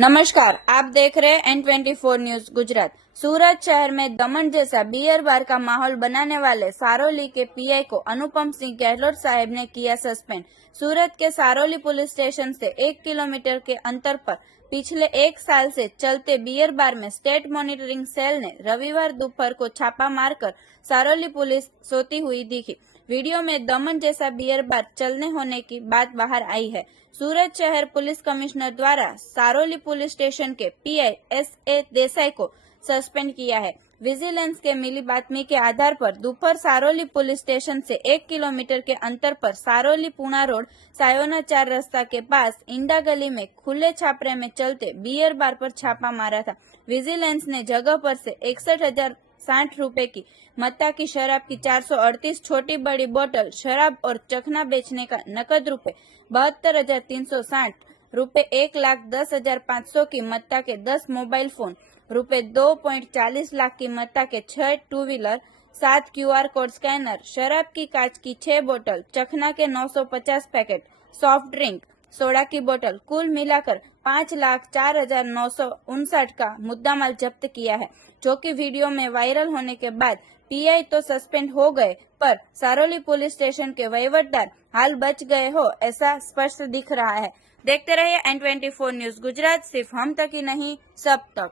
नमस्कार, आप देख रहे हैं N24 न्यूज गुजरात। सूरत शहर में दमन जैसा बियर बार का माहौल बनाने वाले सारोली के पीआई को अनुपम सिंह गहलोत साहब ने किया सस्पेंड। सूरत के सारोली पुलिस स्टेशन से 1 किलोमीटर के अंतर पर पिछले 1 साल से चलते बियर बार में स्टेट मॉनिटरिंग सेल ने रविवार दोपहर को छापा मारकर सारोली पुलिस सोती हुई दिखी। वीडियो में दमन जैसा बियर बार चलने होने की बात बाहर आई है। सूरत शहर पुलिस कमिश्नर द्वारा सारोली पुलिस स्टेशन के पीआई एसए देसाई को सस्पेंड किया है। विजिलेंस के मिली बातमी के आधार पर दोपहर सारोली पुलिस स्टेशन से 1 किलोमीटर के अंतर पर सारोली पुणा रोड सायोना 4 रास्ता के पास इंडा गली में खुले छापरे में चलते बियर बार पर छापा मारा था। विजिलेंस ने जगह पर से 61,060 रुपए की मत्ता की शराब की 438 छोटी बड़ी बोतल शराब और चखना बेचने का नकद रुपए 72,360 रुपए 1,10,500 की मत्ता के 10 मोबाइल फोन रुपए 2.40 लाख की मत्ता के 6 two wheeler 7 QR code scanner शराब की कांच की 6 बोतल चखना के 950 पैकेट सॉफ्ट ड्रिंक सोडा की बोतल कुल मिलाकर 5,04,959 का मुद्दामाल जब्त किया है, जो कि वीडियो में वायरल होने के बाद पीआई तो सस्पेंड हो गए पर सारोली पुलिस स्टेशन के वहीवटदार हाल बच गए हो ऐसा स्पष्ट दिख रहा है। देखते रहिए N24 न्यूज गुजरात, सिर्फ हम तक ही नहीं सब तक।